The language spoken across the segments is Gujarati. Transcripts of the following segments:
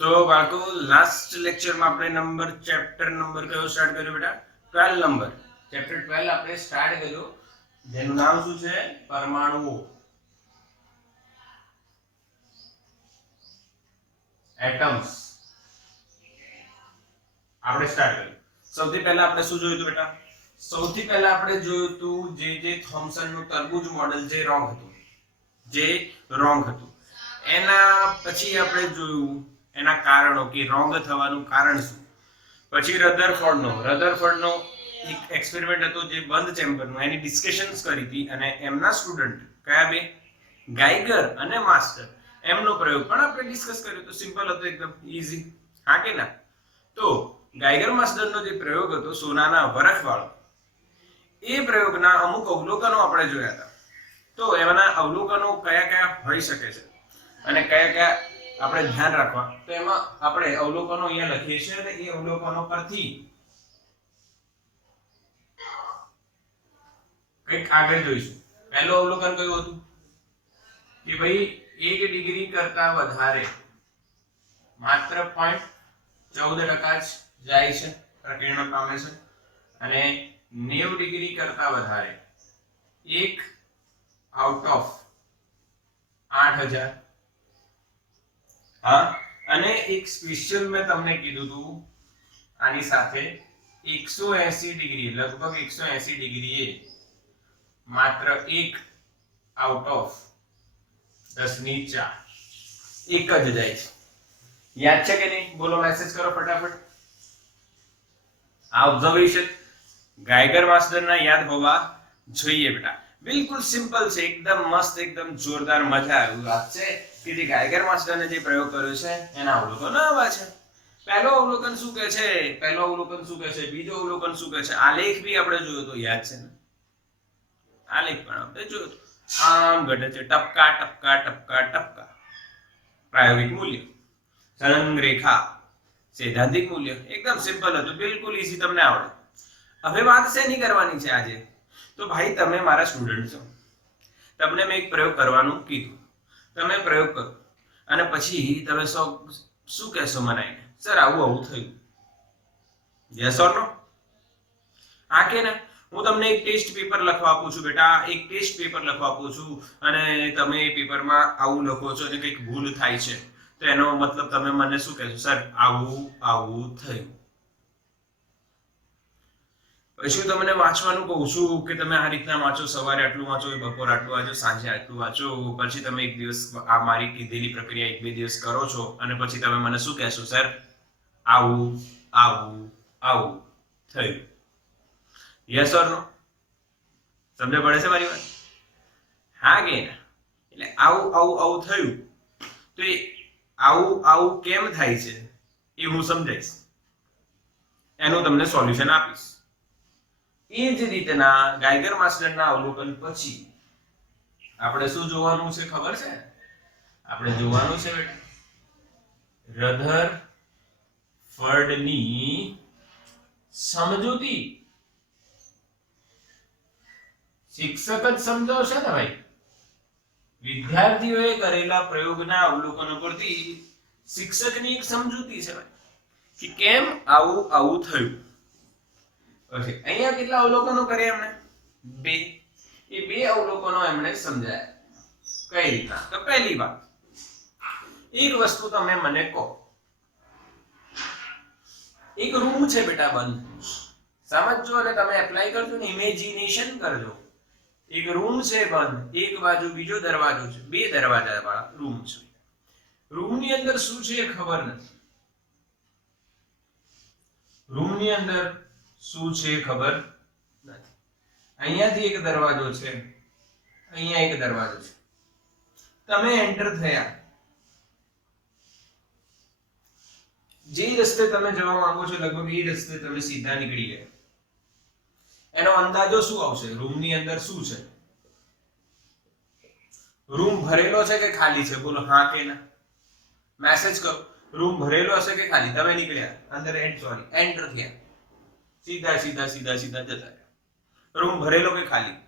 તો બાળકો લાસ્ટ લેક્ચરમાં આપણે નંબર ચેપ્ટર નંબર કયો સ્ટાર્ટ કર્યો બેટા? 12 નંબર. ચેપ્ટર 12 આપણે સ્ટાર્ટ કર્યો જેનું નામ શું છે? પરમાણુઓ. એટમ્સ આપણે સ્ટાર્ટ કર્યું. સૌથી પહેલા આપણે શું જોયું હતું બેટા? સૌથી પહેલા આપણે જોયું હતું જે થોમ્સનનું તરબૂચ મોડેલ જે રોંગ હતું. એના પછી આપણે જોયું એના કારણો કે રોંગ થવાનું કારણ શું. પછી રધરફોર્ડનો એક એક્સપેરિમેન્ટ હતો જે બંધ ચેમ્બરનો, એની ડિસ્કશન્સ કરી હતી અને એમના સ્ટુડન્ટ કયા બે? ગાઈગર અને માસ્ટર. એમનો પ્રયોગ પણ આપણે ડિસ્કસ કર્યો તો સિમ્પલ હતો, એકદમ ઈઝી. હા કે ના? તો ગાઈગર માસ્ટરનો જે પ્રયોગ હતો સોનાના વરખવાળો, એ પ્રયોગના અમુક અવલોકનો આપણે જોયા હતા. તો એના અવલોકનો કયા કયા હોઈ શકે છે અને કયા કયા આપણે ધ્યાન રાખવા, તો એમાં આપણે અવલોકનો અહીંયા લખીએ છીએ અને એ અવલોકનો પરથી કંઈક આગળ જોઈશું. પહેલું અવલોકન કયું હતું કે ભાઈ 1 ડિગ્રી કરતા વધારે માત્ર 0.14% જ જાય છે, પ્રકીર્ણ પામે છે, અને 90 ડિગ્રી કરતા વધારે 1 આઉટ ઓફ 8000. હા, અને એક સ્પેશિયલ મેં તમને કીધું હતું આની સાથે 180 ડિગ્રી, લગભગ 180 ડિગ્રીએ માત્ર 1 આઉટ ઓફ 10⁴ એક જ જાય છે. યાદ છે કે નહીં? બોલો, મેસેજ કરો ફટાફટ. આ ઓબ્ઝર્વેશન ગાઈગર માસ્ટરના યાદ હોવા જોઈએ બેટા. બિલકુલ સિમ્પલ છે, એકદમ મસ્ત, એકદમ જોરદાર, મજા આવી વાત છે કે જે ગાઈગર માસ્ટરને જે પ્રયોગ કર્યો છે એના અવલોકન આવા છે. પહેલો અવલોકન શું કહે છે? બીજો અવલોકન શું કહે છે? આલેખ બી આપણે જોયો તો, યાદ છે ને? આલેખ પણ આપણે જોયો તો. આમ ઘટે છે, ટપકા ટપકા ટપકા ટપકા. પ્રાયોગિક મૂલ્ય, સળંગ રેખા, સૈદ્ધાંતિક મૂલ્ય. એકદમ સિમ્પલ હતું, બિલકુલ ઈઝી, તમને આવડે. હવે વાત શેની કરવાની છે આજે? તો ભાઈ તમે મારા સ્ટુડન્ટ છો, તમને મેં એક પ્રયોગ કરવાનું કીધું, તમે પ્રયોગ કરો અને પછી તમે શું કહેશો મને? સર આવું થયું. યસ ઓર નો? હા કે ના? હું તમને એક ટેસ્ટ પેપર લખવા આપું છું બેટા, અને તમે એ પેપરમાં આવું લખો છો અને કંઈક ભૂલ થાય છે, તો એનો મતલબ તમે મને શું કહેશો? સર આવું થયું. પછી હું તમને વાંચવાનું કહું છું કે તમે આ રીતના વાંચો, સવારે આટલું વાંચો, બપોર આટલું વાંચો, સાંજે આટલું વાંચો. પછી તમે એક દિવસ આ મારી કીધેલી પ્રક્રિયા 1-2 દિવસ કરો છો અને પછી તમે મને શું કહેશો? સર આવું થયું. યસ ઓર નો? સમજ પડે છે મારી વાત? હા કે ના? એટલે આવું થયું, તો એ આવું કેમ થાય છે એ હું સમજાઈશ, એનું તમને સોલ્યુશન આપીશ. એ જ રીતના ગાઈગર માસ્ટરના અવલોકન પછી આપણે શું જોવાનું છે ખબર છે? આપણે જોવાનું છે બેટા રધરફર્ડની સમજૂતી. શિક્ષક જ સમજાવશે ને ભાઈ. વિદ્યાર્થીઓએ કરેલા પ્રયોગના અવલોકનો પરથી શિક્ષકની એક સમજૂતી છે ભાઈ કે કેમ આવું થયું. ઓકે, અહીંયા કેટલા અવલોકનો કર્યા એમણે? 2. એ 2 અવલોકનો એમણે સમજાયા. કઈ રીતના? તો પહેલી વાત, એક વસ્તુ તમે મને કહો, એક રૂમ છે બેટા બંધ, સમજજો અને તમે એપ્લાય કરજો ને ઇમેજિનેશન કરજો. એક રૂમ છે બંધ, એક બાજુ બીજો દરવાજો છે, 2 દરવાજા વાળા રૂમ છે. રૂમની અંદર શું છે ખબર નથી. અહીંયાથી એક દરવાજો છે, અહીંયા એક દરવાજો છે. તમે એન્ટર થયા, જે રસ્તે તમે જવા માંગો છો લગભગ એ રસ્તે તમે સીધા નીકળી ગયા. એનો અંદાજો શું આવશે? રૂમની અંદર શું છે? રૂમ ભરેલો છે કે ખાલી છે? બોલો હા કે ના? મેસેજ કરો. રૂમ ભરેલો હશે કે ખાલી? તમે નીકળ્યા અંદર, એન્ટર થયા, સીધા જતા રહ્યા. રૂમ ભરેલો કે ખાલી?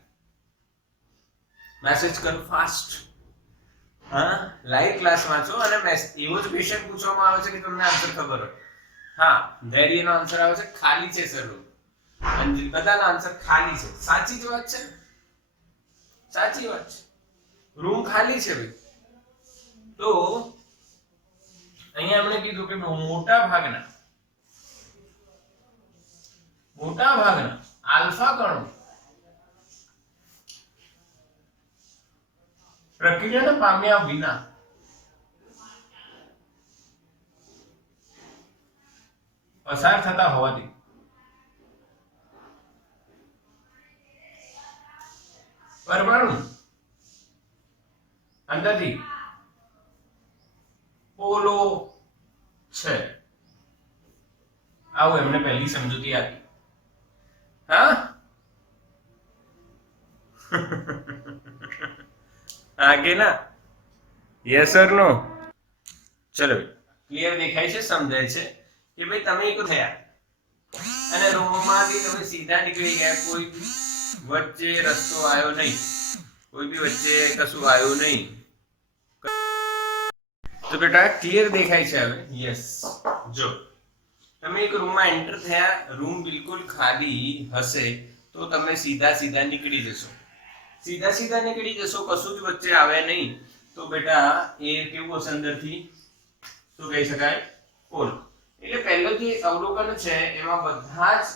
મેસેજ કરો ફાસ્ટ. હા, લાઈવ ક્લાસ વાંચો અને એવો જ ક્વેશ્ચન પૂછવામાં આવે છે કે તમને આન્સર ખબર હોય. હા, ધૈર્યનો આન્સર આવે છે ખાલી છે સર. અને બધાનો આન્સર ખાલી છે. સાચી જ વાત છે. સાચી વાત છે. રૂમ ખાલી છે ભાઈ. તો અહીંયા આપણે કીધું કે મોટા ભાગના આલ્ફા કણો પ્રક્રિયાને પામ્યા વિના પસાર થતા હોવાથી પરમાણુ અંદરથી પોલો છે. આવું એમને પહેલી સમજૂતી આપી. હા આગે ના યસ ઓર નો. ચલો ક્લિયર દેખાય છે, સમજાય છે કે ભાઈ તમે એક થયા અને રૂમમાંથી તમે સીધા નીકળી ગયા, કોઈ વચ્ચે રસ્તો આવ્યો નહીં, કોઈ બી વચ્ચે કશું આવ્યું નહીં. તો બેટા ક્લિયર દેખાય છે હવે? યસ. જો તમે એક રૂમમાં એન્ટર થયા, રૂમ બિલકુલ ખાલી હશે તો તમે સીધા સીધા નીકળી જશો. સીધા સીધા નીકળી જશો, કશું જ વચ્ચે આવે નહીં, તો બેટા એ કેવું હશે અંદરથી? શું કહી શકાય? પોલ. એટલે પહેલો જે અવલોકન છે એમાં બધા જ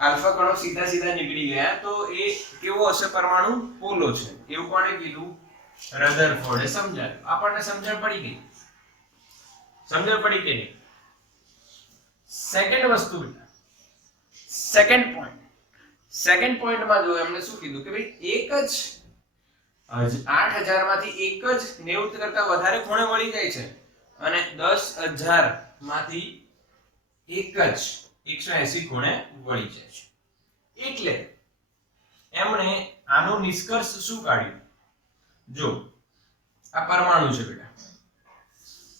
આલ્ફા કણો સીધા સીધા નીકળી ગયા, તો એ કેવો હશે? પરમાણુ પોલો છે. એવું કોણે કીધું? રધરફોર્ડે સમજાવ્યું. આપણને સમજણ પડી ગઈ? સમજણ પડી કે નહીં? સેકન્ડ વસ્તુ બેટા, સેકન્ડ પોઈન્ટમાં જો એમને શું કીધું કે ભાઈ એક જ 8000 માંથી એક જ 90 કરતા વધારે ખૂણે વળી જાય છે અને 10000 માંથી એક જ 180 ખૂણે વળી જાય છે. એટલે એમણે આનો નિષ્કર્ષ શું કાઢ્યું? જો આ પરમાણુ છે બેટા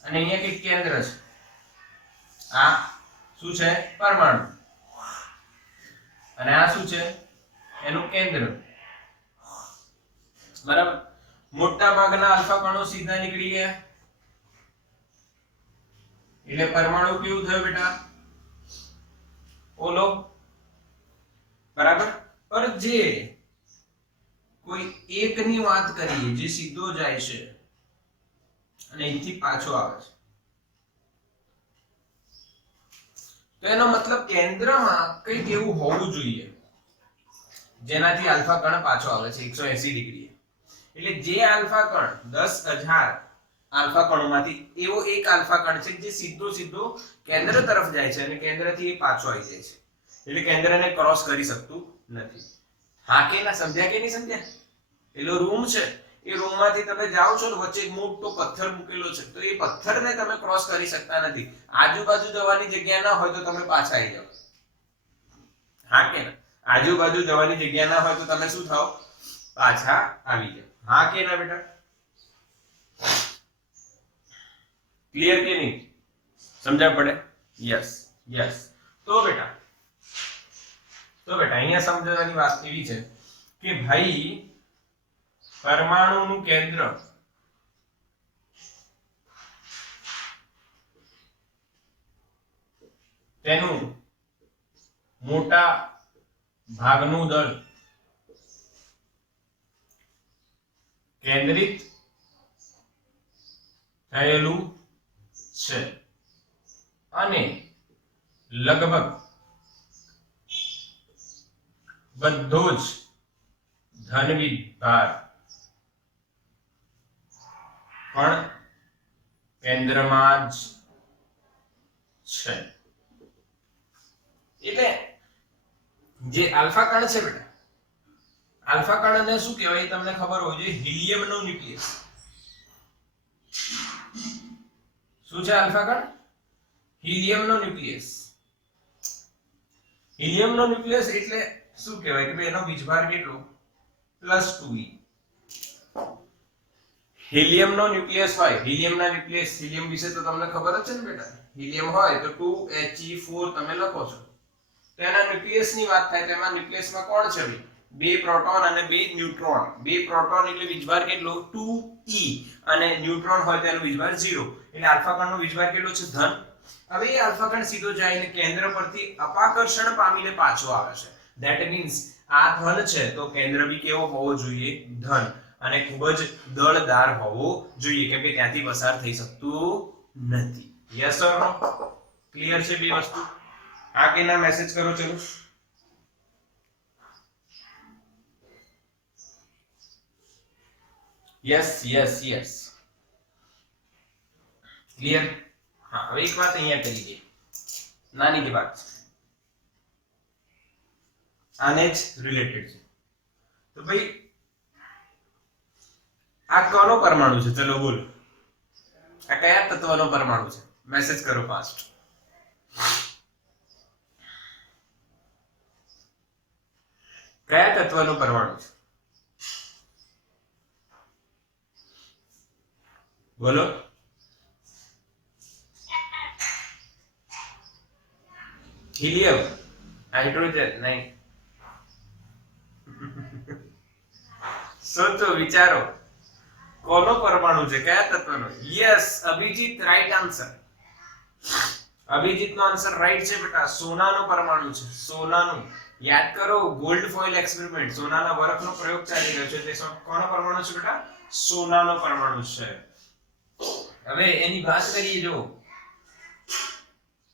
અને અહીંયા કઈ કેન્દ્ર છે. આ શું છે? પરમાણુ. અને આ શું છે? એનું કેન્દ્ર. બરાબર. મોટા ભાગના આલ્ફા કણો સીધા નીકળી ગયા એટલે પરમાણુ કેવું થયું બેટા? પોલો. બરાબર. પર જે કોઈ એકની વાત કરીએ જે સીધો જાય છે અને અહીંથી પાછો આવે છે, તો એનો મતલબ કેન્દ્રમાં કંઈક એવું હોવું જોઈએ જેનાથી આલ્ફા કણ પાછો આવે છે 180 ડિગ્રી. એટલે જે આલ્ફા કણ 10000 આલ્ફા કણોમાંથી એવો એક આલ્ફા કણ છે જે સીધો કેન્દ્ર તરફ જાય છે અને કેન્દ્રથી એ પાછો આવી જાય છે. એટલે કેન્દ્રને ક્રોસ કરી શકતું નથી. હા કે ના? સમજ્યા કે નહીં સમજ્યા? પેલો રૂમ છે, એ રૂમમાંથી તમે જાઓ છો ને, વચ્ચે એક મોટો પથ્થર મૂકેલો છે, તો એ પથ્થરને તમે ક્રોસ કરી શકતા નથી. આજુબાજુ જવાની જગ્યા ના હોય તો તમે પાછા આવી જાઓ. હા કે ના? આજુબાજુ જવાની જગ્યા ના હોય તો તમે શું થાઓ? પાછા આવી જાઓ. હા કે ના બેટા? ક્લિયર કે નહીં? સમજણ પડે? યસ. તો બેટા અહીંયા સમજવાની વાત એવી છે કે ભાઈ પરમાણુનું કેન્દ્ર તેનું મોટા ભાગનું દળ કેન્દ્રિત થયેલું છે અને લગભગ બધો જ ધનવી ભાર પણ કેન્દ્રમાં જ છે. એટલે જે આલ્ફા કણ છે બેટા, આલ્ફા કણને શું કહેવાય તમને ખબર હોય છે? હિલિયમનો ન્યુક્લિયસ. શું છે આલ્ફા કણ? હિલિયમનો ન્યુક્લિયસ. હિલિયમનો ન્યુક્લિયસ એટલે શું કહેવાય કે ભાઈ એનો વીજભાર કેટલો? +2e. હિલિયમનો ન્યુક્લિયસ હોય, હિલિયમના ન્યુક્લિયસ, હિલિયમ વિશે તો તમને ખબર જ છે ને બેટા? હિલિયમ હોય તો 2He4 તમે લખો છો. તો એના ન્યુક્લિયસની વાત થાય તો એમાં ન્યુક્લિયસમાં કોણ છે ભાઈ? બે પ્રોટોન અને બે ન્યુટ્રોન. બે પ્રોટોન એટલે વીજભાર કેટલો 2e અને ન્યુટ્રોન હોય તો એનો વીજભાર 0. એટલે આલ્ફા કણનો વીજભાર કેટલો છે ધન. હવે એ આલ્ફા કણ સીધો જઈને કેન્દ્ર પરથી અપાકર્ષણ પામીને પાછો આવે છે. ધેટ મીન્સ આ ધન છે તો કેન્દ્ર બી કેવો હોવો જોઈએ ધન, અને ખૂબ જ દળદાર હોવો જોઈએ કેમ કે ત્યાંથી પસાર થઈ શકતું નથી. Yes or no? ક્લિયર છે બે વસ્તુ? આ કે ના મેસેજ કરો ચલો. Yes yes yes clear. હા હવે એક વાત અહીંયા કરી દઈએ, નાની की बात આને જ રિલેટેડ છે. તો ભાઈ આ કોનો પરમાણુ છે? ચલો બોલો, આ કયા તત્વનો પરમાણુ છે? મેસેજ કરો ફાસ્ટ. કયા તત્વનો પરમાણુ છે? બોલો. હિલિયમ, હાઇડ્રોજન નહીં. સોચો, વિચારો, કોનો પરમાણુ છે? કયા તત્વનો? Yes Abhijit, right answer. અભિજીતનો આન્સર રાઈટ છે બેટા. સોનાનો પરમાણુ છે, સોનાનું. યાદ કરો ગોલ્ડ ફોઇલ એક્સપેરિમેન્ટ, સોનાના બરફનો પ્રયોગ ચાલી રહ્યો છે. તે કોનો પરમાણુ છે બેટા? સોનાનો પરમાણુ છે. હવે એની વાત કરીએ. જો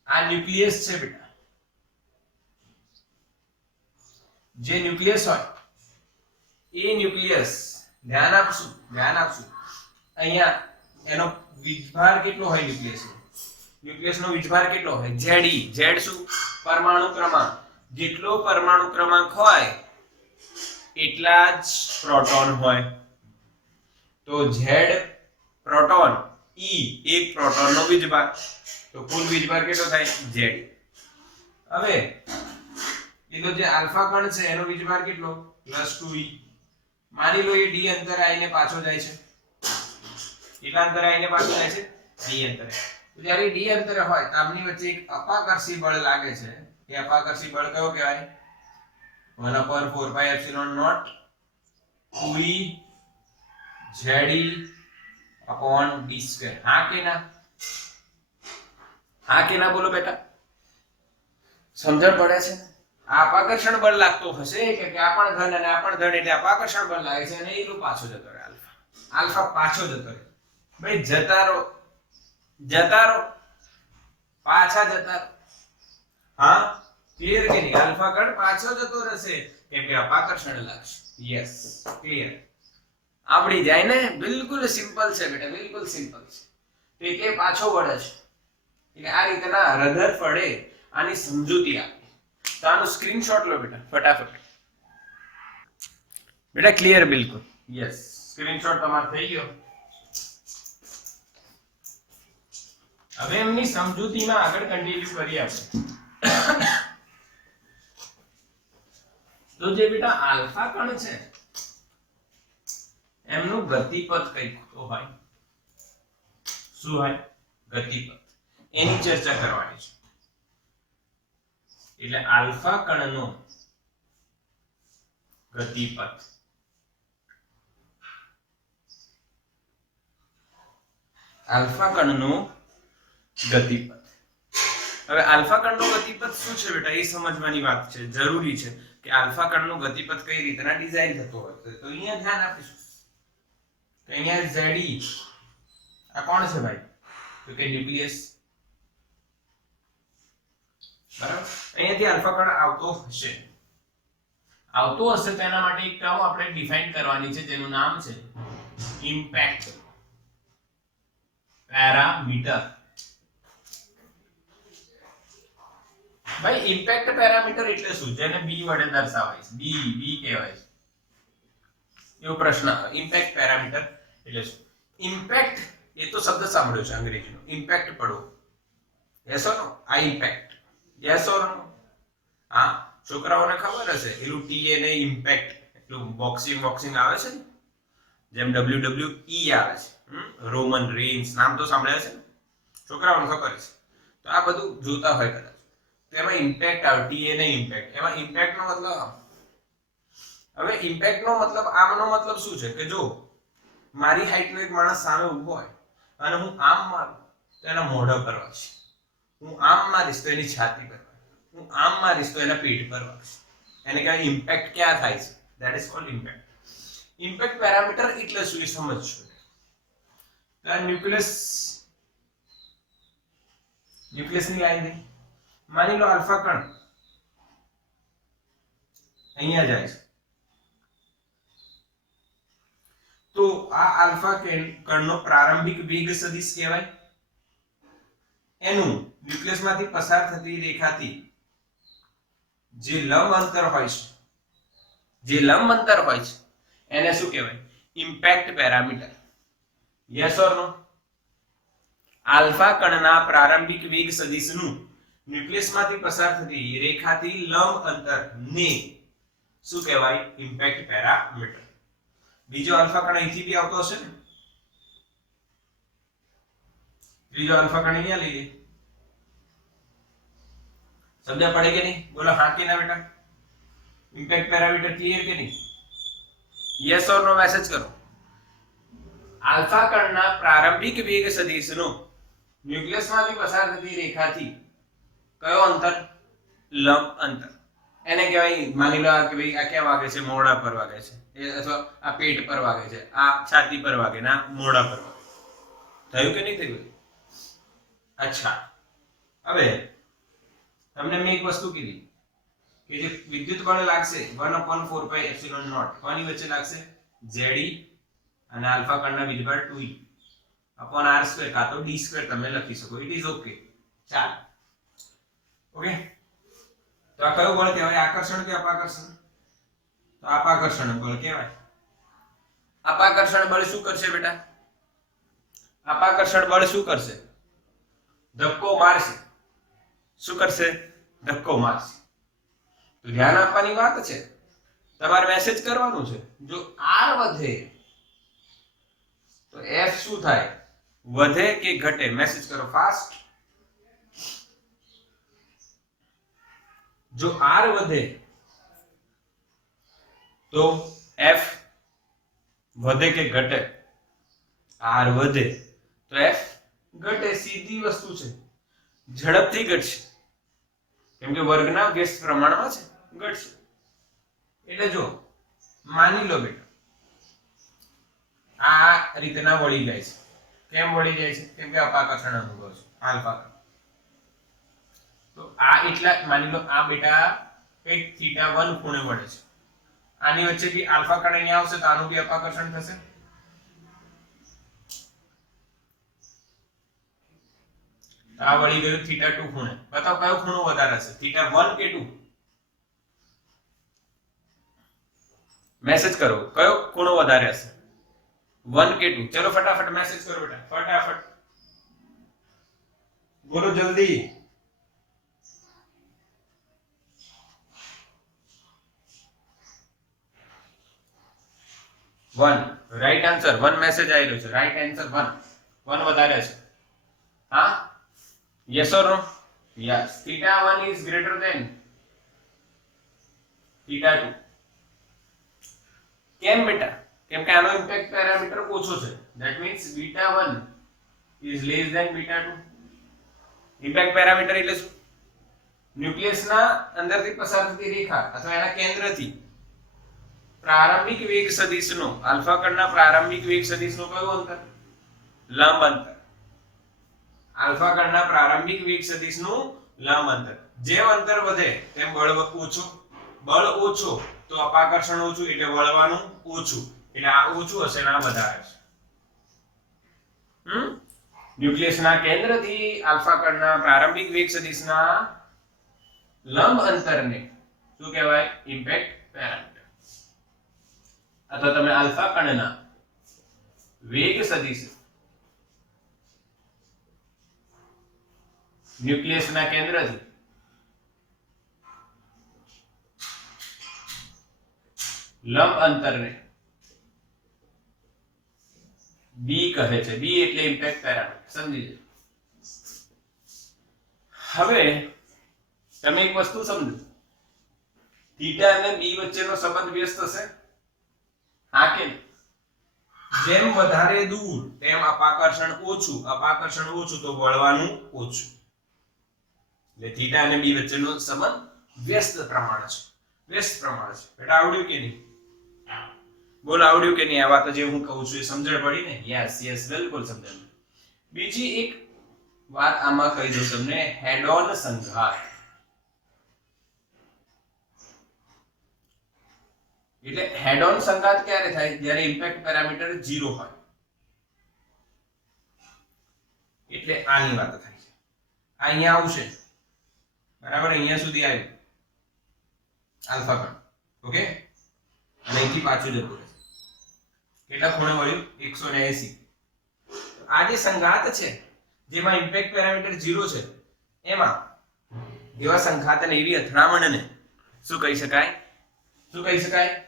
આ ન્યુક્લિયસ છે બેટા, જે ન્યુક્લિયસ હોય એ ન્યુક્લિયસ, ધ્યાન આપશું અહીંયા એનો વીજભાર કેટલો હોય? ન્યુક્લિયસનો વીજભાર કેટલો હોય? Ze. Z શું? પરમાણુ ક્રમાંક. જેટલો પરમાણુ ક્રમાંક હોય એટલા જ પ્રોટોન હોય. તો Z પ્રોટોન, E એક પ્રોટોનનો વીજભાર, તો કુલ વીજભાર કેટલો થાય? Z. હવે એનો જે આલ્ફા કણ છે એનો વીજભાર કેટલો? +2e. માની લો એ d અંતરે આવીને પાછો જાય છે. કેટલા અંતરે આવીને પાછો જાય છે? d અંતરે. તો જ્યારે d અંતરે હોય તો આમની વચ્ચે એક અપાકર્ષી બળ લાગે છે. એ અપાકર્ષી બળ કયો કહેવાય? 1/4πε0 2e Ze/d². હા કે ના? હા કે ના બોલો બેટા? સમજણ પડે છે? આ અપાકર્ષણ બળ લાગતો હશે કે આ પણ ધન અને આ પણ ધન, એટલે અપાકર્ષણ બળ લાગે છે અને એનું પાછો જતો રહે. આલ્ફા પાછો જતો રહે. ભાઈ જતા રહો, પાછા જતા રહો. હા ક્લિયર કે નહીં? આલ્ફા કણ પાછો જતો રહેશે કેમ કે અપાકર્ષણ લાગશે. Yes clear. આવડી જાય ને? બિલકુલ સિમ્પલ છે બેટા, બિલકુલ સિમ્પલ છે. તો કે પાછો વળે છે એટલે આ રીતના રધરફોર્ડે આની સમજૂતી આપી. તો આનો સ્ક્રીનશોટ લો બેટા ફટાફટ. બેટા ક્લિયર? બિલકુલ યસ. સ્ક્રીનશોટ તમારો થઈ ગયો. હવે એમની સમજૂતીમાં આગળ કન્ટિન્યુ કરીએ આપણે. તો જે બેટા આલ્ફા કણ છે એમનું ગતિપથ કંઈક તો હોય. શું હોય? ગતિપથ. એની ચર્ચા કરવાની છે. એટલે આલ્ફા કણનો ગતિપથ. આલ્ફા કણનો ગતિપથ. હવે આલ્ફા કણનો ગતિપથ શું છે બેટા એ સમજવાની વાત છે. જરૂરી છે કે આલ્ફા કણનો ગતિપથ કઈ રીતના ડિઝાઇન થતો હોય. તો અહીંયા ધ્યાન આપીશું કે અહીંયા Ze. આ કોણ છે ભાઈ? તો કે ન્યુક્લિયસ. બરાબર. અહીંયાથી આલ્ફા કણ આવતો હશે તો એના માટે એક ટર્મ આપણે ડિફાઇન કરવાની છે જેનું નામ છે ઇમ્પેક્ટ પેરામીટર. ભાઈ ઇમ્પેક્ટ પેરામીટર એટલે શું? જેને b વડે દર્શાવાય છે. b કહેવાય છે. એવો પ્રશ્ન આવે. ઇમ્પેક્ટ પેરામીટર એટલે શું? ઇમ્પેક્ટ એ તો શબ્દ સાંભળ્યો છે અંગ્રેજીનો. ઇમ્પેક્ટ પડવો. યસ ઓર નો? આ ઇમ્પેક્ટ. યસ ઓર નો? હા છોકરાઓને ખબર હશે એલું TNA ઇમ્પેક્ટ એટલું બોક્સિંગ આવે છે ને, જેમ WWE આવે છે. રોમન રેન્સ નામ તો સાંભળ્યા છે ને? છોકરાઓને ખબર છે. તો આ બધું જોતા હોય કદાચ. તો એમાં ઇમ્પેક્ટ આવે, TNA ઇમ્પેક્ટ. એમાં ઇમ્પેક્ટ નો મતલબ હવે ઇમ્પેક્ટ નો મતલબ આમનો મતલબ શું છે કે જો મારી હાઈટ નો એક માણસ સામે ઊભો હોય અને હું આમ મારું તો એના મોઢા પર વાગશે, હું આમ મારીશ તો એની છાતી પર વાગશે, હું આમ મારીશ તો એના પીઠ પર વાગશે. એને કહેવાય ઇમ્પેક્ટ. ક્યાં થાય છે? That is called impact. Impact parameter એટલે શું એ સમજજો. ન્યુક્લિયસની લાઈન નહીં, માની લો આલ્ફા કણ અહીંયા જાય છે, તો આ આલ્ફા કણનો પ્રારંભિક વેગ સદિશ કહેવાય. એનું ન્યુક્લિયસમાંથી પસાર થતી રેખાથી જે લંબ અંતર હોય છે, એને શું કહેવાય? Impact parameter. Yes or no? Alpha કણના પ્રારંભિક વેગ સદિશનું ન્યુક્લિયસમાંથી પસાર થતી રેખાથી લંબ અંતરને શું કહેવાય? Impact parameter. બીજો આલ્ફા કણ અહીંથી બી આવતો હશે ને, ત્રીજો આલ્ફા કણ અહીંયા લઈએ. સમજ પડે કે નહીં? બોલો હા કે ના બેટા? ઇમ્પેક્ટ પેરામીટર ક્લિયર કે નહીં? યસ ઓર નો મેસેજ કરો. આલ્ફા કણના પ્રારંભિક વેગ સદિશનો ન્યુક્લિયસમાંથી પસાર થતી રેખાથી કયો અંતર? લંબ અંતર. એને કહેવાય, માની લો કે ભાઈ આ ક્યાં વાગે છે? મોઢા પર વાગે છે, અથવા આ પેટ પર વાગે છે, આ છાતી પર વાગે, ના મોઢા પર વાગે. થયું કે નહીં થયું? અચ્છા, હવે તમને મેં એક વસ્તુ કીધી કે જે વિદ્યુત બળ લાગશે 1/4πε0 કોની વચ્ચે લાગશે? ZE અને આલ્ફા કણના વીજબળ 2E upon r² કાં તો d² તમે લખી શકો. It is okay. ચાલ, ઓકે. તો આ કયું બળ કહેવાય? આકર્ષણ કે અપાકર્ષણ? તો અપાકર્ષણ બળ કહેવાય. અપાકર્ષણ બળ શું કરશે બેટા? અપાકર્ષણ બળ શું કરશે? ધક્કો મારશે. શું કરશે? ધક્કો મારશે. તો ધ્યાન આપવાની વાત છે, તમારે મેસેજ કરવાનું છે. જો r વધે તો f શું થાય? વધે કે ઘટે? મેસેજ કરો ફાસ્ટ. જો r વધે તો f વધે કે ઘટે? r વધે તો f ઘટે. સીધી વસ્તુ છે, ઝડપથી ઘટશે, કેમ કે વર્ગના વ્યસ્ત પ્રમાણમાં છે, ઘટશે. એટલે જો માની લો બેટા આ રીતના વળી જાય છે. કેમ વળી જાય છે? કેમ કે અપાકર્ષણ અનુભવ છે, આલ્ફા. તો આ એટલા, માની લો આ બેટા એક θ1 ખૂણે વળે છે, આની વચ્ચેથી આલ્ફા કણ અહીંયા આવશે તો આનું બી અપાકર્ષણ થશે. આ વળી ગયું θ2 ખૂણે. બતાવો કયો ખૂણો વધારે હશે? θ1 કે 2? મેસેજ કરો, કયો ખૂણો વધારે હશે? 1 કે 2? ચલો ફટાફટ મેસેજ કરો બેટા, ફટાફટ બોલો જલ્દી. 1 રાઈટ આન્સર. 1 મેસેજ આવી રહ્યો છે. Right answer 1. 1 વધારે છે. હા, yes or no? Yes. θ1 is greater than θ2. કેમ બેટા? કેમ કે આનો ઇમ્પેક્ટ પેરામીટર ઓછો છે. That means β1 is less than β2. Impact parameter એટલે શું? ન્યુક્લિયસના અંદરથી પસાર થતી રેખા અથવા એના કેન્દ્રથી પ્રારંભિક વેગ સદિશનો, આલ્ફા કણના પ્રારંભિક વેગ સદિશનો કયો અંતર? લંબ અંતર. આલ્ફા કણના પ્રારંભિક વેગ સદિશનું લંબ અંતર. જેમ અંતર વધે તેમ બળ ઓછું. બળ ઓછું તો અપાકર્ષણ ઓછું, એટલે વળવાનું ઓછું. એટલે આ ઓછું હશે ને આ વધારે હશે. ન્યુક્લિયસના કેન્દ્રથી આલ્ફા કણના પ્રારંભિક વેગ સદિશના લંબ અંતરને શું કહેવાય? Impact parameter. અથવા તમે આલ્ફા કણના વેગ સદિશ ન્યુક્લિયસના કેન્દ્રથી લંબ અંતરને બી કહે છે. બી એટલે ઇમ્પેક્ટ પેરામીટર. સમજી જજો. હવે તમે એક વસ્તુ સમજો, થીટા અને બી વચ્ચેનો સંબંધ વ્યસ્ત હશે, હા કે જેમ વધારે દૂર તેમ અપાકર્ષણ ઓછું તો વળવાનું ઓછું, એટલે થીટા અને બી વચ્ચેનો સંબંધ વ્યસ્ત પ્રમાણ છે. બેટા આવડ્યું કે નહીં? બોલ આવડ્યું કે નહીં? આ વાત જે હું કહું છું એ સમજણ પડી ને? યસ બિલકુલ સમજણ. બીજી એક વાત આમાં કહી દઉં તમને, હેડ ઓન સંઘાત. એટલે હેડ ઓન સંઘાત ક્યારે થાય? જ્યારે ઇમ્પેક્ટ પેરામીટર 0 હોય. એટલે આની વાત થાય છે. અહીંયા આવશે, બરાબર, અહીંયા સુધી આવ્યું આલ્ફા કણ, ઓકે, અને અહીંથી પાછું જતું રહેશે. કેટલા ખૂણે વળ્યું? 180. આ જે સંઘાત છે જેમાં ઇમ્પેક્ટ પેરામીટર 0 છે, એમાં એવા સંઘાત અને એવી અથડામણને શું કહી શકાય?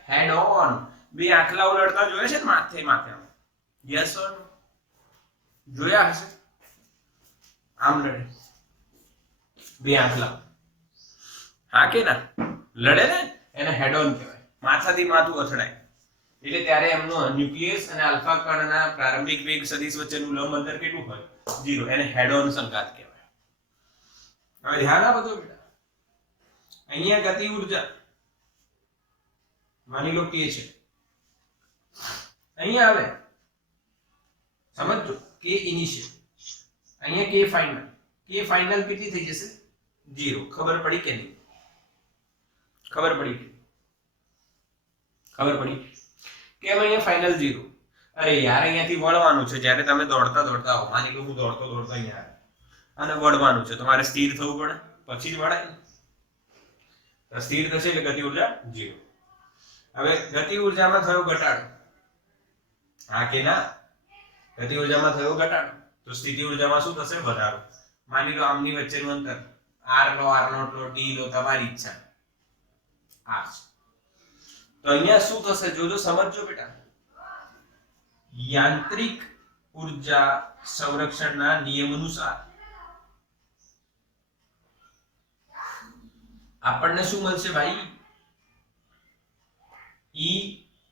હેડ ઓન. બે આખલા ઉલટતા જોયા છે ને માથે? યસ ઓર નો? જોયા હશે. આમ લડે બે આખલા, હા કે ના? લડે ને, એને હેડ ઓન કહેવાય. માથાથી માથું અથડાય એટલે ત્યારે એમનો ન્યુક્લિયસ અને આલ્ફા કણના પ્રારંભિક વેગ સદિશ વચ્ચેનું લંબ અંતર કેટલું હોય? 0. એને હેડ ઓન સંઘાત કહેવાય. હવે ધ્યાન આપો બેટા, અહીંયા ગતિ ઊર્જા માની લો કે છે, અહીંયા આવે સમજો કે ઇનિશિયલ, અહીંયા કે ફાઇનલ. કે ફાઇનલ કેટલી થઈ જશે? 0. ખબર પડી કે નહીં? ખબર પડી કેમ અહીંયા ફાઇનલ 0? અરે યાર, અહીંયાથી વળવાનું છે. જ્યારે તમે દોડતા આવો, માની લો હું દોડતો અહીંયા અને વળવાનું છે, તમારે સ્થિર થવું પડે, પછી જ વળાય. તો સ્થિર થશે એટલે ગતિ ઊર્જા 0. હવે ગતિ ઊર્જામાં થયો ઘટાડો, હા કે ના? ગતિ ઊર્જામાં થયો ઘટાડો તો સ્થિતિ ઊર્જામાં શું થશે? વધારો. માની લો આમની વચ્ચેનું અંતર r લો, r નોટ લો, t લો, તમારી ઈચ્છા. r તો અહીંયા શું થશે? જોજો, સમજજો બેટા. યાંત્રિક ઊર્જા સંરક્ષણના નિયમ અનુસાર આપણને શું મળશે ભાઈ? E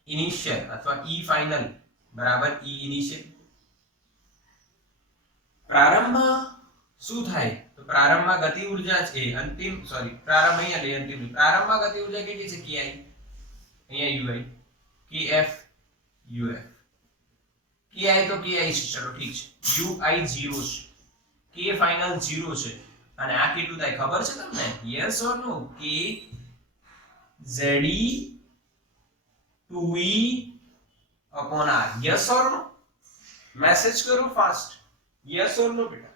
ઇનિશિયલ અથવા E ફાઇનલ બરાબર E ઇનિશિયલ. પ્રારંભમાં શું થાય? તો પ્રારંભમાં ગતિ ઊર્જા છે અંતિમ, પ્રારંભ અહીંયા લે, અંતિમ. પ્રારંભમાં ગતિ ઊર્જા કેટલી છે? ki, અહીંયા ui, kf uf. ki તો ki છે, ચલો ઠીક છે. ui 0 છે, k ફાઇનલ 0 છે, અને આ કેટલું થાય ખબર છે તમને? Yes or no? k ze 2e upon r. Yes or no? Message કરો ફાસ્ટ. યસ ઓર નો બેટા?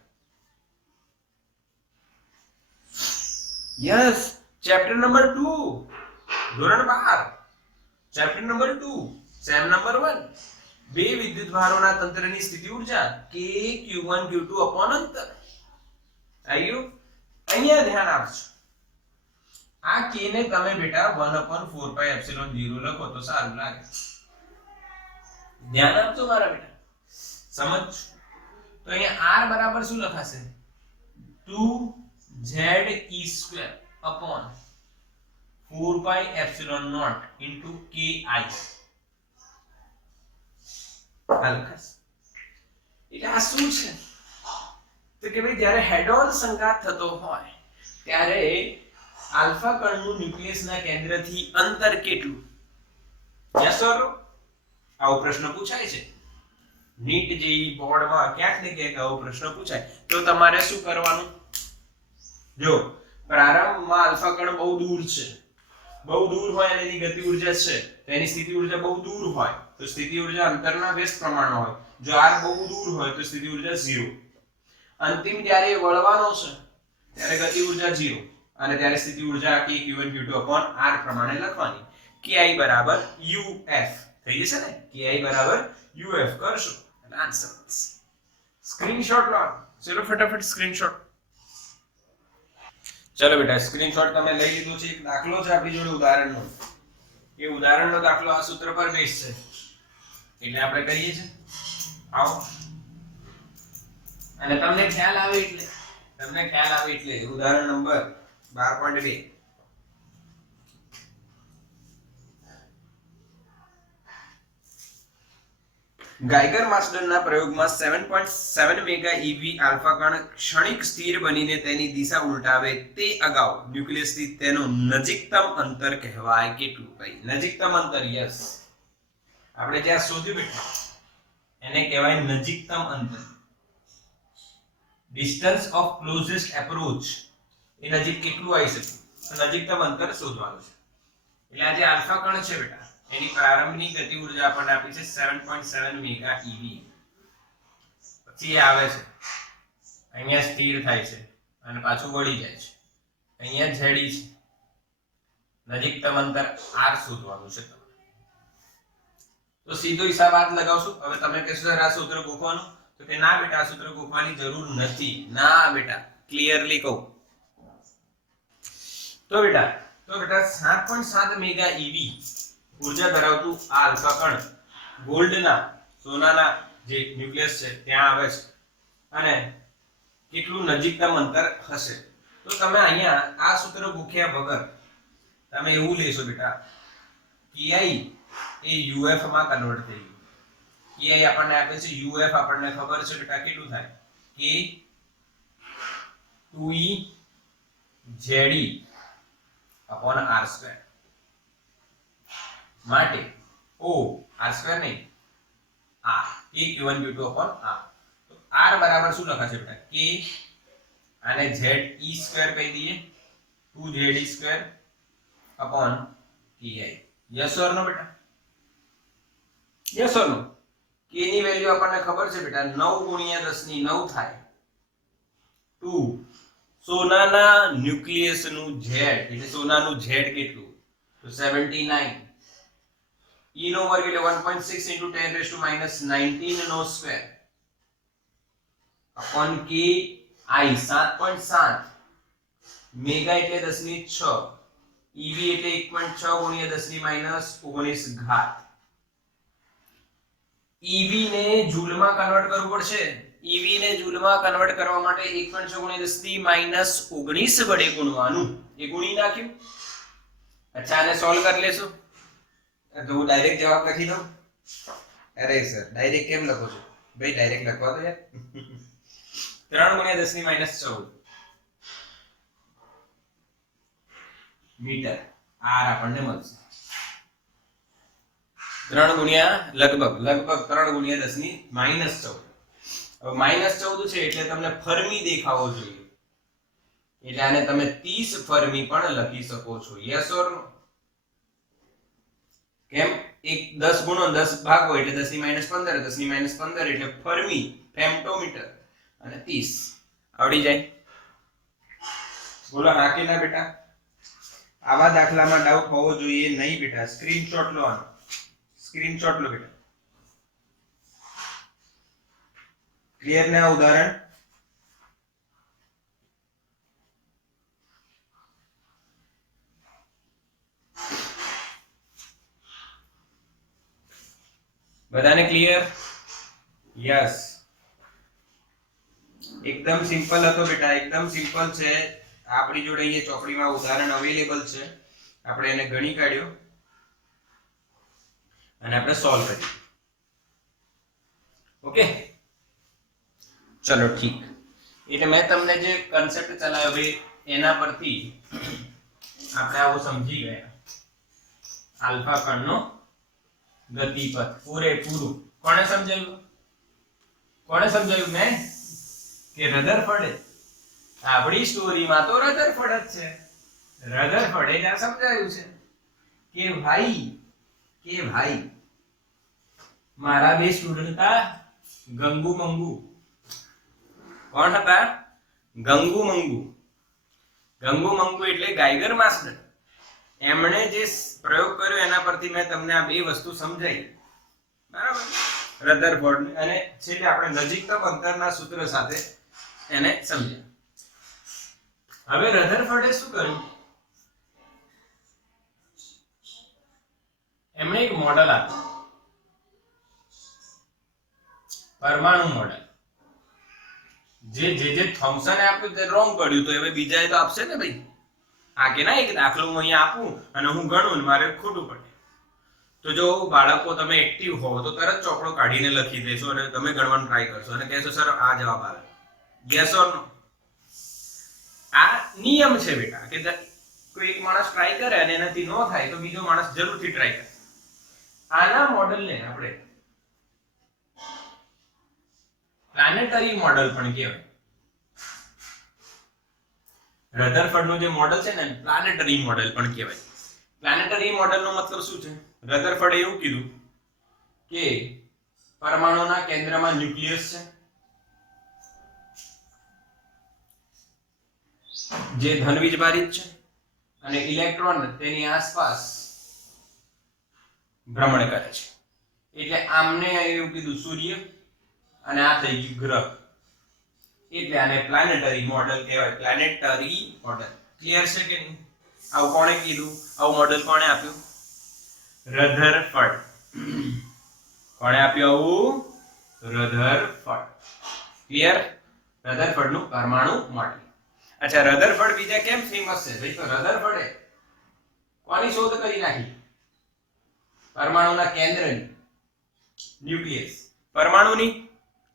યસ. ચેપ્ટર નંબર 2 ધોરણ 12, ચેપ્ટર નંબર 2 સેમ નંબર 1. બે વિદ્યુત ભારોના તંત્રની સ્થિતિ ઊર્જા k q1 q2 upon અંતર. આયુ અહીંયા ધ્યાન આપજો. આ k ને તમે બેટા 1/4πε0 લખો તો સારું લાગે. ધ્યાન આપજો મારા બેટા, સમજ. તો અહીંયા r બરાબર શું લખાશે? 2ze² upon 4πε0 into ki. એટલે આ શું છે? તો કે ભાઈ જ્યારે હેડ ઓન સંઘાત થતો હોય ત્યારે આલ્ફા કણનું ન્યુક્લિયસના કેન્દ્રથી અંતર કેટલું? યસ ઓર નો? આવો પ્રશ્ન પૂછાય છે નીટ જેઈ બોર્ડમાં, ક્યાંક ને ક્યાંક આવો પ્રશ્ન પૂછાય. તો તમારે શું કરવાનું? જો પ્રારંભમાં આલ્ફા કણ બહુ દૂર છે, બહુ દૂર હોય અને એની ગતિ ઊર્જા છે, તો એની સ્થિતિ ઊર્જા બહુ દૂર હોય તો સ્થિતિ ઊર્જા અંતરના વ્યસ્ત પ્રમાણમાં હોય. જો r બહુ દૂર હોય તો સ્થિતિ ઊર્જા 0. અંતિમ જ્યારે વળવાનો છે ત્યારે ગતિ ઊર્જા 0 અને ત્યારે સ્થિતિ ઊર્જા k q1 q2 upon r પ્રમાણે લખવાની. ki બરાબર uf થઈ જશે ને? ki બરાબર uf કરશો એટલે આન્સર મળશે. સ્ક્રીનશોટ લો. ચલો ફટાફટ સ્ક્રીનશોટ. ચલો બેટા, સ્ક્રીનશોટ તમે લઈ લીધું છે. એક દાખલો છે આપણી જોડે ઉદાહરણનો. એ ઉદાહરણનો દાખલો આ સૂત્ર પર બેઝ છે એટલે આપણે કરીએ છીએ. આવો. અને તમને ખ્યાલ આવે એટલે ઉદાહરણ નંબર 12.2 ગાઈગર માસ્ટરના પ્રયોગમાં 7.7 મેગા ઇવી આલ્ફા કણ ક્ષણિક સ્થિર બનીને તેની દિશા ઉલટાવે તે અગાઉ ન્યુક્લિયસથી તેનું નજીકતમ અંતર કહેવાય કેટલું? ભાઈ નજીકતમ અંતર, યસ, આપણે જ્યાં શોધ્યું બેટા એને કહેવાય નજીકતમ અંતર. ડિસ્ટન્સ ઓફ ક્લોઝેસ્ટ એપ્રોચ, એ નજીક કેટલું આવી શકે, નજીકતમ અંતર શોધવાનું છે. એટલે આ જે આલ્ફા કણ છે બેટા એની પ્રારંભની ગતિ ઊર્જા આપણને આપી છે 7.7 મેગા ઇવી. પછી એ આવે છે અહીંયા સ્થિર થાય છે અને પાછું વળી જાય છે, અહીંયા ઝેડી છે. નજીકતમ અંતર r શોધવાનું છે. તો સીધો હિસાબ આજ લગાવશું. હવે તમે કહેશો સર આ સૂત્ર ગોખવાનું, તો કે ના બેટા આ સૂત્ર ગોખવાની જરૂર નથી. ના બેટા, ક્લિયરલી કહું તો બેટા 7.7 મેગા ઇવી ઊર્જા ધરાવતું આ આલ્ફા કણ ગોલ્ડના, સોનાના જે ન્યુક્લિયસ છે ત્યાં આવે છે અને કેટલું નજીકતમ અંતર હશે. તો તમે અહીંયા આ સૂત્ર ગોખ્યા વગર તમે એવું લેશો બેટા ki એ uf માં કન્વર્ટ થઈ ગયું. ki આપણને આપે છે uf, આપણને ખબર છે બેટા કેટલું થાય k 2e ze upon r2 માટે o r2 નહીં r k q1 q2 upon r. તો r બરાબર શું લખાશે બેટા? k આને ze સ્ક્વેર કહી દઈએ 2ze square upon ki. Yes or no બેટા? Yes or no? k ની વેલ્યુ આપણને ખબર છે બેટા 9 ગુણ્યા 10 ની 9 થાય 2. સોનાના ન્યુક્લિયસ નું z એટલે સોનાનું z કેટલું? તો 79. e નો વર્ગ એટલે 1.6 into 10 raised to minus 19 નો સ્ક્વેર upon ki 7.7 મેગા એટલે 10 ની 6, ev એટલે 1.6 ગુણ્યા 10 ની minus 19 ઘાત. ev ને જૂલમાં કન્વર્ટ કરવું પડશે. ev ને જૂલમાં કન્વર્ટ કરવા માટે 1.6 ગુણ્યા 10 ની minus 19 વડે ગુણવાનું. એ ગુણી નાખ્યું. અચ્છા આને સોલ્વ કરી લેશું તો હું ડાયરેક્ટ જવાબ લખી દઉં. અરે સર ડાયરેક્ટ કેમ લખો છો ભાઈ? ડાયરેક્ટ લખવા દો યાર. 3 ગુણ્યા 10 ની -14 મીટર r આપણને મળશે. 3 ગુણ્યા લગભગ 3 ગુણ્યા 10 ની -14. હવે -14 છે એટલે તમને ફર્મી દેખાવો જોઈએ, એટલે આને તમે 30 ફર્મી પણ લખી શકો છો. યસ ઓર નો? કેમ? એક 10 ગુણો 10 ભાગો એટલે 10 ની -15, 10 ની -15 એટલે ફર્મી, ફેમ્ટોમીટર અને 30 આવડી જાય. બોલો હા કે ના બેટા? આવા દાખલામાં ડાઉટ હોવો જોઈએ નહીં બેટા. સ્ક્રીનશોટ લો આનો, સ્ક્રીનશોટ લો બેટા. ક્લિયર ને આ ઉદાહરણ? બધાને ક્લિયર? યસ. એકદમ સિમ્પલ હતો બેટા, એકદમ સિમ્પલ છે. આપણી જોડે અહીંયા ચોપડીમાં ઉદાહરણ અવેલેબલ છે, આપણે એને ગણી કાઢ્યો અને આપણે સોલ્વ કર્યું. ઓકે ચલો ઠીક. એટલે મેં તમને જે કન્સેપ્ટ ચલાવ્યો ભાઈ એના પરથી આપણે આવું સમજી ગયા. આલ્ફા કણનો ગતિપથ પૂરેપૂરું કોણે સમજાવ્યું? મેં કે રધરફર્ડે? આપણી સ્ટોરીમાં તો રધરફર્ડ જ છે. રધરફર્ડે જ આ સમજાવ્યું છે કે ભાઈ મારા બે સ્ટુડન્ટ હતા ગંગુ મંગુ. કોણ હતા? ગંગુ મંગુ એટલે ગાઈગર માસ્ટર. એમણે જે પ્રયોગ કર્યો એના પરથી મેં તમને આ બે વસ્તુ સમજાઈ, બરાબર? રધરફોર્ડ અને છેલ્લે આપણે નજીકતમ અંતરના સૂત્ર સાથે એને સમજ્યા. હવે રધરફોર્ડે શું કર્યું? એમણે એક મોડેલ આપ્યું, પરમાણુ મોડેલ. જે થોમ્સને આપ્યું તે રોંગ પડ્યું, તો હવે બીજાએ તો આપશે ને ભાઈ. આ કે ના એક દાખલો હું અહીંયા આપું અને હું ગણું મારે ખોટું પડે. તો જો બાળકો તમે એક્ટિવ હો તો તરત ચોપડો કાઢીને લખી દેશો અને તમે ગણવાનું ટ્રાય કરશો અને કહેશો સર આ જવાબ આવે. યસ ઓર નો? આ નિયમ છે બેટા કે કોઈ એક માણસ ટ્રાય કરે અને એનાથી ન થાય તો બીજો માણસ જરૂરથી ટ્રાય કરે. આના મોડેલને આપણે પ્લાનેટરી મોડેલ પણ કહેવાય. રધરફર્ડનું જે મોડેલ છે ને પ્લાનેટરી મોડેલ પણ કહેવાય. પ્લાનેટરી મોડેલનો મતલબ શું છે? રધરફર્ડે એવું કીધું કે પરમાણુના કેન્દ્રમાં ન્યુક્લિયસ છે જે ધન વીજભારિત છે અને ઇલેક્ટ્રોન તેની આસપાસ ભ્રમણ કરે છે. એટલે આમને એવું કીધું સૂર્ય અને આ થઈ ગયું ગ્રહ. એટલે આને પ્લાનેટરી મોડેલ કહેવાય. પ્લાનેટરી મોડેલ ક્લિયર છે કે નહીં? આવું કોણે કીધું? આવું મોડેલ કોણે આપ્યું? રધરફર્ડ. કોણે આપ્યું આવું? રધરફર્ડ. ક્લિયર? રધરફર્ડનું પરમાણુ મોડેલ. અચ્છા, રધરફર્ડ બીજા કેમ ફેમસ છે ભાઈ? તો રધરફર્ડે કોની શોધ કરી નાખી? પરમાણુના કેન્દ્રની, ન્યુક્લિયસ. પરમાણુની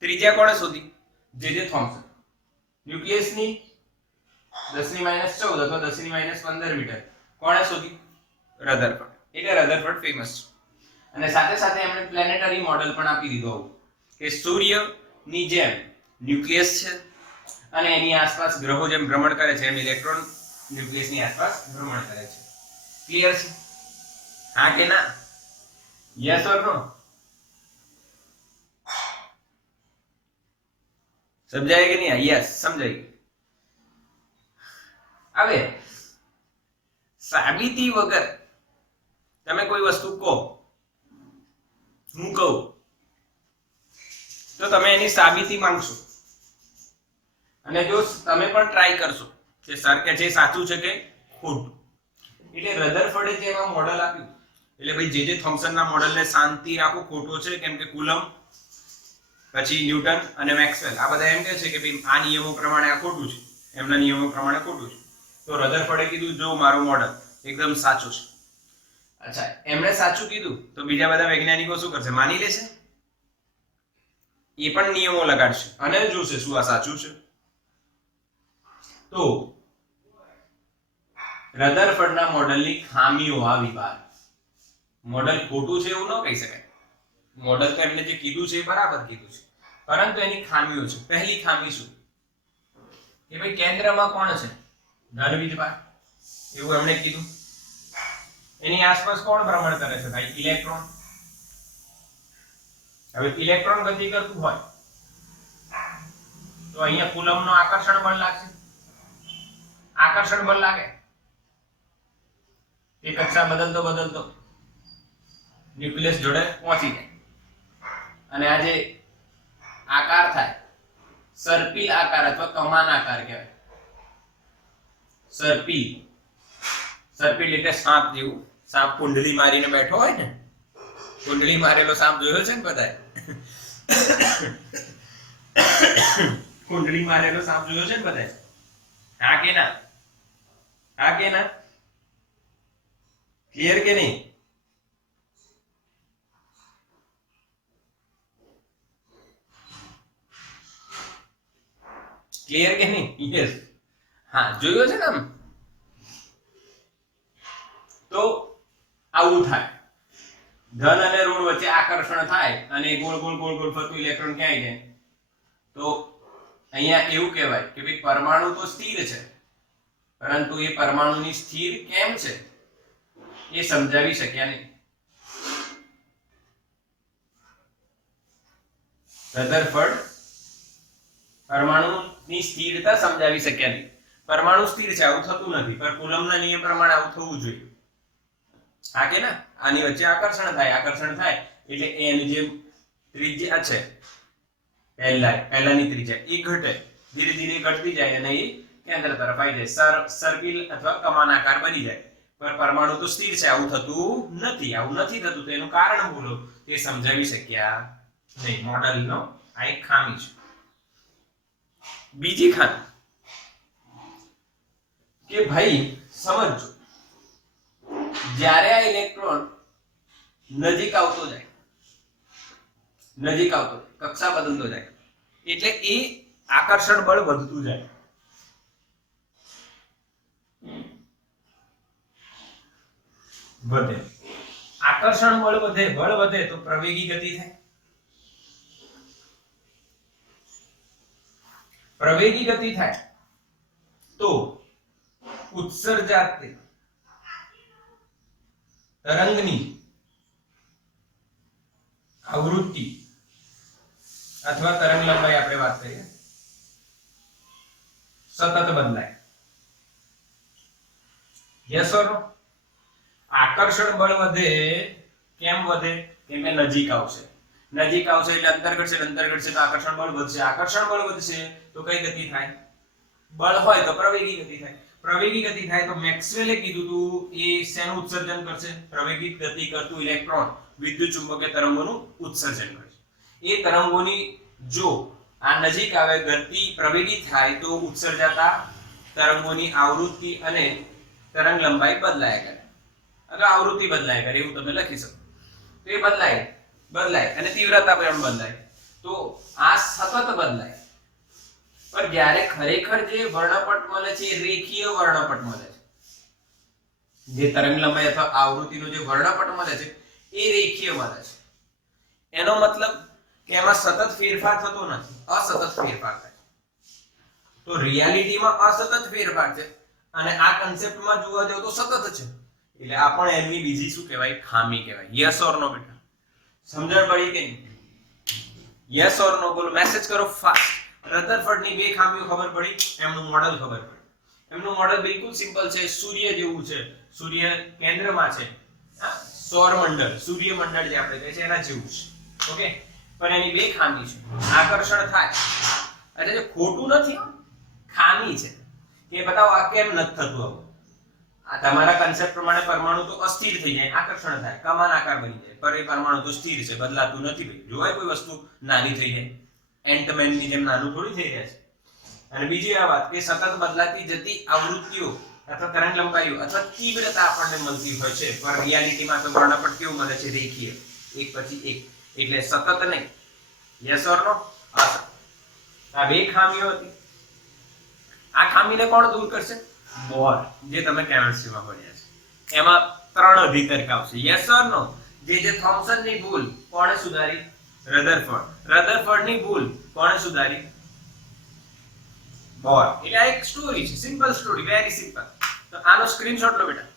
ત્રિજ્યા કોણે શોધી? જે થોમ્સન. ન્યુક્લિયસની 10⁻14 અથવા 10⁻15 મીટર કોણે શોધી? રધરફર્ડ. એટલે રધરફર્ડ ફેમસ છે. અને સાથે સાથે એમણે પ્લેનેટરી મોડેલ પણ આપી દીધું કે સૂર્યની જેમ ન્યુક્લિયસ છે અને એની આસપાસ ગ્રહો જેમ ભ્રમણ કરે છે એમ ઇલેક્ટ્રોન ન્યુક્લિયસની આસપાસ ભ્રમણ કરે છે. ક્લિયર છે? હા કે ના? યસ ઓર નો? સમજાય કે નહીં? યસ, સમજાય. હવે સાબિતી વગર તમે કોઈ વસ્તુ કહો, હું કહું તો તમે એની સાબિતી માંગશો અને જો તમે પણ ટ્રાય કરશો કે સર કે જે સાચું છે કે ખોટું. એટલે રધરફર્ડે જે એમાં મોડેલ આપ્યું, એટલે ભાઈ જે થોમ્સનના મોડેલને શાંતિ રાખો, ખોટો છે કેમ કે કુલમ, પછી ન્યૂટન અને મેક્સવેલ આ બધા એમ કહે છે કે ભાઈ આ નિયમો પ્રમાણે આ ખોટું છે, એમના નિયમો પ્રમાણે ખોટું છે. તો રધરફર્ડે કીધું જો મારું મોડેલ એકદમ સાચું છે. અચ્છા, એમણે સાચું કીધું તો બીજા બધા વૈજ્ઞાનિકો શું કરશે? માની લેશે? એ પણ નિયમો લગાડશે અને જોશે શું આ સાચું છે. તો રધરફર્ડના મોડેલની ખામીઓ આવી બહાર. મોડેલ ખોટું છે એવું ન કહી શકાય. મોડેલ તો એમને જે કીધું છે એ બરાબર કીધું છે, પરંતુ એની ખામીઓ છે. પહેલી ખામી શું? કે ભાઈ કેન્દ્રમાં કોણ છે? ધન વીજભાર. એવું એમણે કીધું. એની આસપાસ કોણ ભ્રમણ કરે છે ભાઈ? ઇલેક્ટ્રોન. હવે ઇલેક્ટ્રોન ગતિ કરતું હોય તો અહીંયા કુલમનો આકર્ષણ બળ લાગશે. આકર્ષણ બળ લાગે એ કક્ષા બદલતો ન્યુક્લિયસ જોડે પહોંચી જાય અને આ જે આકાર થાય સર્પિલ આકાર અથવા કમાન આકાર કહેવાય. સર્પિલ એટલે સાપ જેવું. સાપ કુંડળી મારીને બેઠો હોય ને, કુંડળી મારેલો સાપ જોયો છે ને બધાએ? કુંડળી મારેલો સાપ જોયો છે ને બધાએ? હા કે ના? હા કે ના? ક્લિયર કે નહીં? ક્લિયર કે નહીં? યસ. હા, જોયો છે ને આમ. તો આવું થાય, ધન અને ઋણ વચ્ચે આકર્ષણ થાય અને ગોળ ગોળ ફરતું ઇલેક્ટ્રોન ક્યાં જાય? તો અહીંયા એવું કહેવાય કે ભાઈ પરમાણુ તો સ્થિર છે, પરંતુ એ પરમાણુની સ્થિર કેમ છે એ સમજાવી શક્યા નહીં. રધરફર્ડ પરમાણુની સ્થિરતા સમજાવી શક્યા નહીં. પરમાણુ સ્થિર છે, આવું થતું નથી, પણ કુલમના નિયમ પ્રમાણે આવું થવું જોઈએ. હા કે ના? આની વચ્ચે આકર્ષણ થાય એટલે એની જે ત્રિજ્યા છે પહેલાની ત્રિજ્યા એ ઘટે, ધીરે ધીરે ઘટતી જાય અને એ કેન્દ્ર તરફ આવી જાય, સર્પિલ અથવા કમાન આકાર બની જાય. પણ પરમાણુ તો સ્થિર છે, આવું થતું નથી. આવું નથી થતું તો એનું કારણ બોલો, તે સમજાવી શક્યા નહીં. મોડેલનો આ એક ખામી છે. બીજી ખામી કે ભાઈ સમજો, જ્યારે આ ઇલેક્ટ્રોન નજીક આવતો જાય, નજીક આવતો કક્ષા બદલતો જાય, એટલે એ આકર્ષણ બળ વધતું જાય. વધે આકર્ષણ બળ વધે, બળ વધે તો પ્રવેગી ગતિ થાય. પ્રવેગી ગતિ થાય તો ઉત્સર્જાત તરંગની આવૃત્તિ અથવા તરંગ લંબાઈ આપણે વાત કરીએ સતત બદલાય. યસ ઓર નો? આકર્ષણ બળ વધે, કેમ વધે? કેમ કે નજીક આવશે, નજીક આવશે એટલે અંતર ઘટશે, અંતર ઘટશે તો આકર્ષણ બળ વધશે, આકર્ષણ બળ વધશે તો કઈ ગતિ થાય? બળ હોય તો પ્રવેગી ગતિ થાય. પ્રવેગી ગતિ થાય તો મેક્સવેલે કીધું હતું એ શેનું ઉત્સર્જન કરશે? પ્રવેગી ગતિ કરતું ઇલેક્ટ્રોન વિદ્યુત ચુંબકીય તરંગોનું ઉત્સર્જન કરશે. એ તરંગોની જો આ નજીક આવે, ગતિ પ્રવેગી થાય તો ઉત્સર્જાતા તરંગોની આવૃત્તિ અને તરંગ લંબાઈ બદલાયા કરે, અથવા આવૃત્તિ બદલાયા કરે એવું તમે લખી શકો. તો એ બદલાય અને તીવ્રતા પણ બદલાય, તો આ સતત બદલાય. પણ જ્યારે ખરેખર જે વર્ણપટ મળે છે એ રેખીય વર્ણપટ મળે છે. જે તરંગ લંબાઈ અથવા આવૃત્તિનો જે વર્ણપટ મળે છે એ રેખીય મળે છે. એનો મતલબ કે એમાં સતત ફેરફાર થતો નથી, અસતત ફેરફાર થાય. તો રિયાલિટીમાં અસતત ફેરફાર છે અને આ કન્સેપ્ટમાં જોવા જાવ તો સતત છે. એટલે આ પણ એમની બીજી શું કહેવાય? ખામી કહેવાય. યસ ઓર નો બેટા? સમજણ પડી કે નહીં? યસ ઓર નો બોલો, મેસેજ કરો ફાસ્ટ. રધરફોર્ડની બે ખામીઓ ખબર પડી, એમનું મોડેલ ખબર પડી. એમનું મોડેલ બિલકુલ સિમ્પલ છે, સૂર્ય જેવું છે. સૂર્ય કેન્દ્રમાં છે, સૌરમંડળ, સૂર્યમંડળ જે આપણે કહીએ છીએ એના જેવું છે. ઓકે, પણ એની બે ખામી છે. આકર્ષણ થાય એટલે જે ખોટું નથી, ખામી છે કે બતાવો આ કેમ નથી થતું. આવું આ તમારા કન્સેપ્ટ પ્રમાણે પરમાણુ તો અસ્થિર થઈ જાય, આકર્ષણ થાય, કમાન આકાર બની જાય, પર એ પરમાણુ તો સ્થિર છે, બદલાતું નથી. ભાઈ જોવાય કોઈ વસ્તુ નાની થઈ જાય, એન્ટમેન ની જેમ નાનું થોડી થઈ રહ્યા છે. અને બીજી આ વાત કે સતત બદલાતી જતી આવૃત્તિઓ અથવા તરંગ લંબાઈઓ અથવા તીવ્રતા આપણને મળતી હોય છે, પણ રિયાલિટીમાં તો વર્ણપટ કેવું મળે છે? રેખીય, એક પછી એક. એટલે સતત નહીં. યસ ઓર નો? આ બે ખામીઓ હતી. આ ખામીને કોણ દૂર કરશે? બોર, જે તમે કેમિસ્ટ્રીમાં ભણ્યા છે એમાં 3 અધિતર્ક આવશે. યસ ઓર નો? જે થોમ્સનની ભૂલ કોણે સુધારી? રધરફોર્ડ. રધરફોર્ડની ભૂલ કોણે સુધારી? બોર. એટલે આ એક સ્ટોરી છે, સિમ્પલ સ્ટોરી, વેરી સિમ્પલ. તો આનો સ્ક્રીનશોટ લો બેટા.